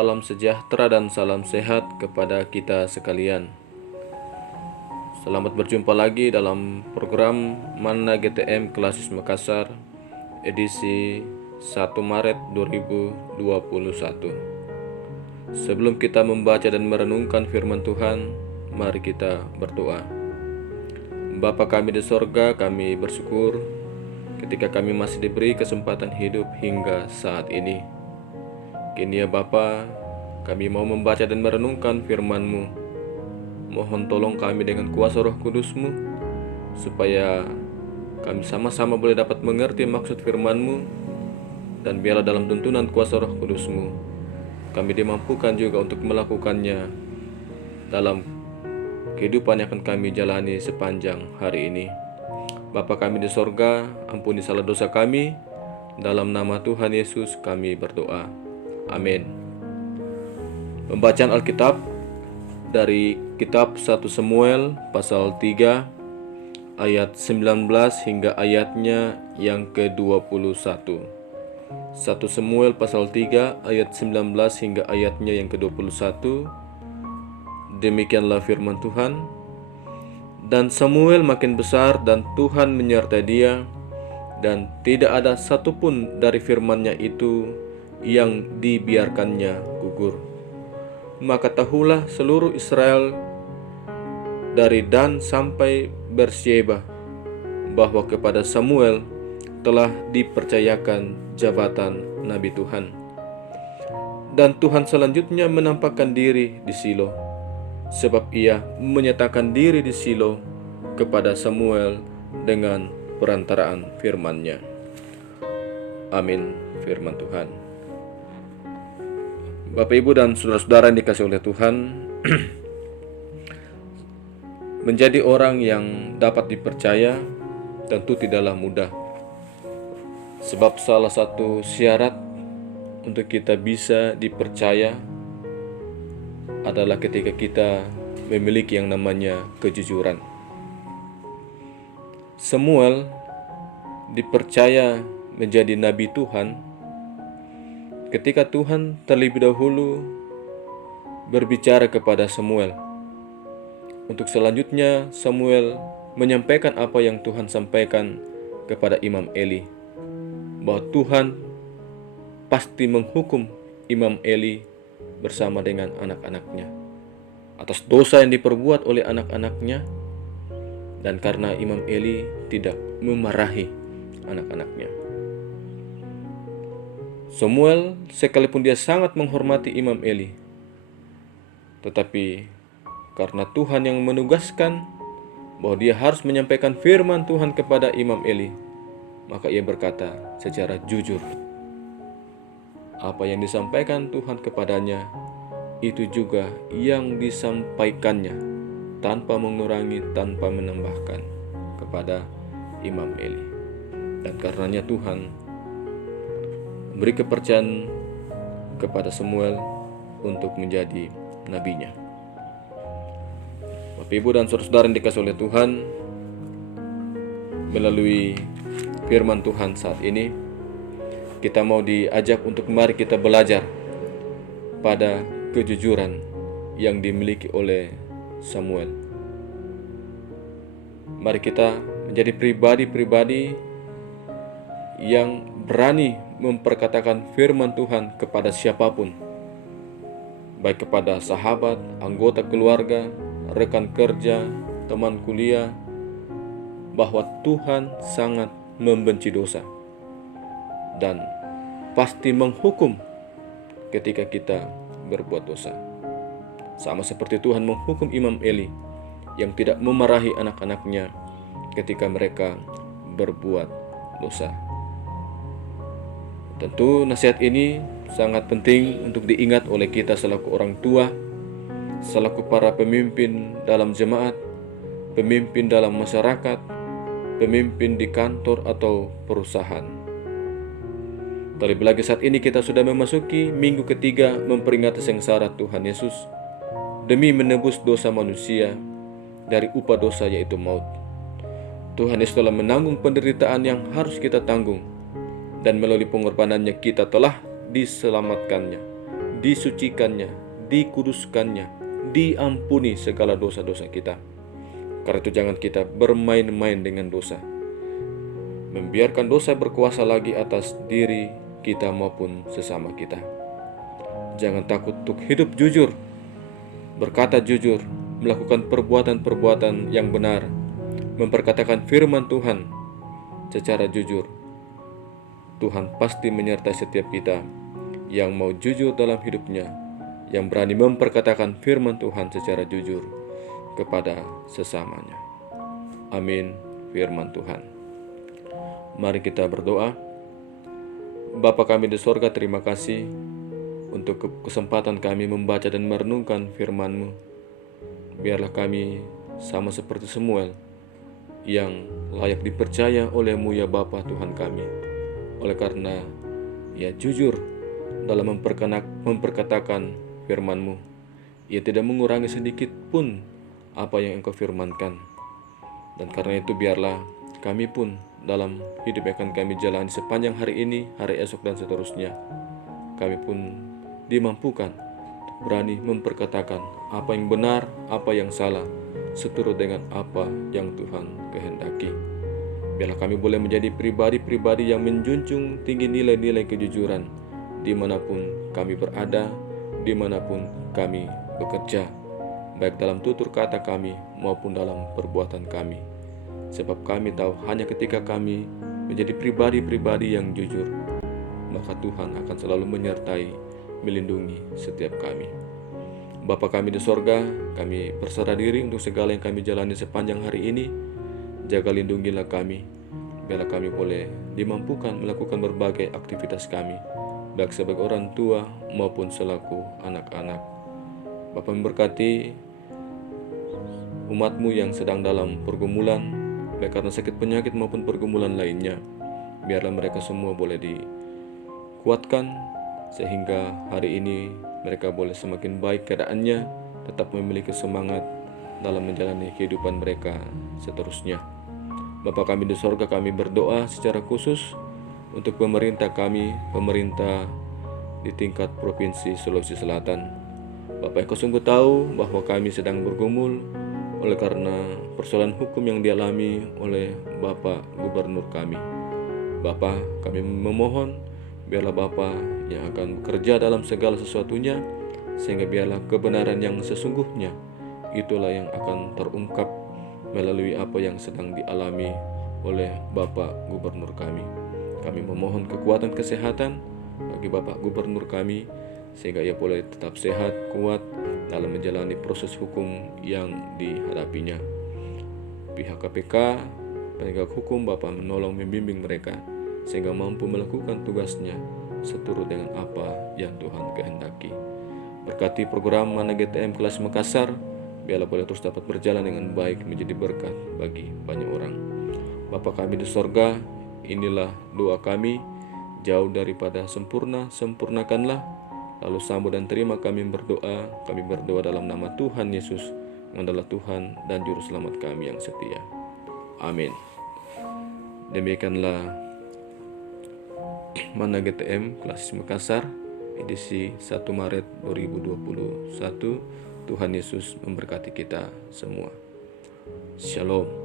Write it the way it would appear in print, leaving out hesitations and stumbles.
Salam sejahtera dan salam sehat kepada kita sekalian. Selamat berjumpa lagi dalam program Manna GTM Klasis Makassar edisi 1 Maret 2021. Sebelum kita membaca dan merenungkan firman Tuhan, mari kita berdoa. Bapa kami di sorga, kami bersyukur ketika kami masih diberi kesempatan hidup hingga saat ini. Kini ya Bapa, kami mau membaca dan merenungkan firman-Mu. Mohon tolong kami dengan kuasa Roh Kudus-Mu, supaya kami sama-sama boleh dapat mengerti maksud firman-Mu, dan biarlah dalam tuntunan kuasa Roh Kudus-Mu, kami dimampukan juga untuk melakukannya dalam kehidupan yang akan kami jalani sepanjang hari ini. Bapa kami di sorga, ampuni salah dosa kami. Dalam nama Tuhan Yesus kami berdoa. Amin. Pembacaan Alkitab dari kitab 1 Samuel pasal 3 ayat 19 hingga ayatnya yang ke-21. 1 Samuel pasal 3 ayat 19 hingga ayatnya yang ke-21. Demikianlah firman Tuhan. Dan Samuel makin besar dan Tuhan menyertai dia, dan tidak ada satupun dari firman-Nya itu yang dibiarkannya gugur. Maka tahulah seluruh Israel dari Dan sampai Beersheba bahwa kepada Samuel telah dipercayakan jabatan Nabi Tuhan. Dan Tuhan selanjutnya menampakkan diri di Shilo, sebab ia menyatakan diri di Shilo kepada Samuel dengan perantaraan firman-Nya. Amin. Firman Tuhan. Bapak, Ibu, dan saudara-saudara yang dikasihi oleh Tuhan, menjadi orang yang dapat dipercaya tentu tidaklah mudah. Sebab salah satu syarat untuk kita bisa dipercaya adalah ketika kita memiliki yang namanya kejujuran. Samuel dipercaya menjadi nabi Tuhan ketika Tuhan terlebih dahulu berbicara kepada Samuel. Untuk selanjutnya Samuel menyampaikan apa yang Tuhan sampaikan kepada Imam Eli, bahwa Tuhan pasti menghukum Imam Eli bersama dengan anak-anaknya atas dosa yang diperbuat oleh anak-anaknya, dan karena Imam Eli tidak memarahi anak-anaknya. Samuel sekalipun dia sangat menghormati Imam Eli, tetapi karena Tuhan yang menugaskan bahwa dia harus menyampaikan firman Tuhan kepada Imam Eli, maka ia berkata secara jujur, apa yang disampaikan Tuhan kepadanya, itu juga yang disampaikannya, tanpa mengurangi, tanpa menambahkan kepada Imam Eli. Dan karenanya Tuhan beri kepercayaan kepada Samuel untuk menjadi nabinya. Bapak, Ibu, dan saudara-saudara yang dikasihi oleh Tuhan, melalui firman Tuhan saat ini, kita mau diajak untuk mari kita belajar pada kejujuran yang dimiliki oleh Samuel. Mari kita menjadi pribadi-pribadi yang berani memperkatakan firman Tuhan kepada siapapun, baik kepada sahabat, anggota keluarga, rekan kerja, teman kuliah, bahwa Tuhan sangat membenci dosa dan pasti menghukum ketika kita berbuat dosa. Sama seperti Tuhan menghukum Imam Eli yang tidak memarahi anak-anaknya ketika mereka berbuat dosa. Tentu nasihat ini sangat penting untuk diingat oleh kita selaku orang tua, selaku para pemimpin dalam jemaat, pemimpin dalam masyarakat, pemimpin di kantor atau perusahaan. Terlebih lagi saat ini kita sudah memasuki minggu ketiga memperingati sengsara Tuhan Yesus demi menebus dosa manusia dari upah dosa, yaitu maut. Tuhan Yesus telah menanggung penderitaan yang harus kita tanggung, dan melalui pengorbanannya kita telah diselamatkannya, disucikannya, dikuduskannya, diampuni segala dosa-dosa kita. Karena itu jangan kita bermain-main dengan dosa, membiarkan dosa berkuasa lagi atas diri kita maupun sesama kita. Jangan takut untuk hidup jujur, berkata jujur, melakukan perbuatan-perbuatan yang benar, memperkatakan firman Tuhan secara jujur. Tuhan pasti menyertai setiap kita yang mau jujur dalam hidupnya, yang berani memperkatakan firman Tuhan secara jujur kepada sesamanya. Amin. Firman Tuhan. Mari kita berdoa. Bapa kami di sorga, terima kasih untuk kesempatan kami membaca dan merenungkan firman-Mu. Biarlah kami sama seperti Samuel yang layak dipercaya oleh-Mu ya Bapa Tuhan kami. Oleh karena ia jujur dalam memperkatakan firman-Mu. Ia tidak mengurangi sedikit pun apa yang Engkau firmankan. Dan karena itu biarlah kami pun dalam hidup yang akan kami jalani sepanjang hari ini, hari esok dan seterusnya, kami pun dimampukan berani memperkatakan apa yang benar, apa yang salah, seturut dengan apa yang Tuhan kehendaki. Biarlah kami boleh menjadi pribadi-pribadi yang menjunjung tinggi nilai-nilai kejujuran dimanapun kami berada, dimanapun kami bekerja, baik dalam tutur kata kami maupun dalam perbuatan kami. Sebab kami tahu hanya ketika kami menjadi pribadi-pribadi yang jujur, maka Tuhan akan selalu menyertai, melindungi setiap kami. Bapa kami di sorga, kami berserah diri untuk segala yang kami jalani sepanjang hari ini. Jaga lindungilah kami, biarlah kami boleh dimampukan melakukan berbagai aktivitas kami, baik sebagai orang tua maupun selaku anak-anak. Bapa memberkati umat-Mu yang sedang dalam pergumulan, baik karena sakit penyakit maupun pergumulan lainnya. Biarlah mereka semua boleh dikuatkan, sehingga hari ini mereka boleh semakin baik keadaannya, tetap memiliki semangat dalam menjalani kehidupan mereka seterusnya. Bapa kami di sorga, kami berdoa secara khusus untuk pemerintah kami, pemerintah di tingkat Provinsi Sulawesi Selatan. Bapa, Engkau sungguh tahu bahwa kami sedang bergumul oleh karena persoalan hukum yang dialami oleh Bapak Gubernur kami. Bapa, kami memohon biarlah Bapa yang akan bekerja dalam segala sesuatunya, sehingga biarlah kebenaran yang sesungguhnya itulah yang akan terungkap melalui apa yang sedang dialami oleh Bapak Gubernur kami. Kami memohon kekuatan kesehatan bagi Bapak Gubernur kami, sehingga ia boleh tetap sehat, kuat dalam menjalani proses hukum yang dihadapinya. Pihak KPK, penegak hukum, Bapak menolong membimbing mereka sehingga mampu melakukan tugasnya seturut dengan apa yang Tuhan kehendaki. Berkati program Mana GTM Kelas Makassar, biarlah boleh terus dapat berjalan dengan baik, menjadi berkat bagi banyak orang. Bapa kami di sorga, inilah doa kami, jauh daripada sempurna, sempurnakanlah. Lalu sambut dan terima kami berdoa dalam nama Tuhan Yesus, yang adalah Tuhan dan Juru Selamat kami yang setia. Amin. Demikianlah Mana GTM Kelas Makassar, edisi 1 Maret 2021. Tuhan Yesus memberkati kita semua. Shalom.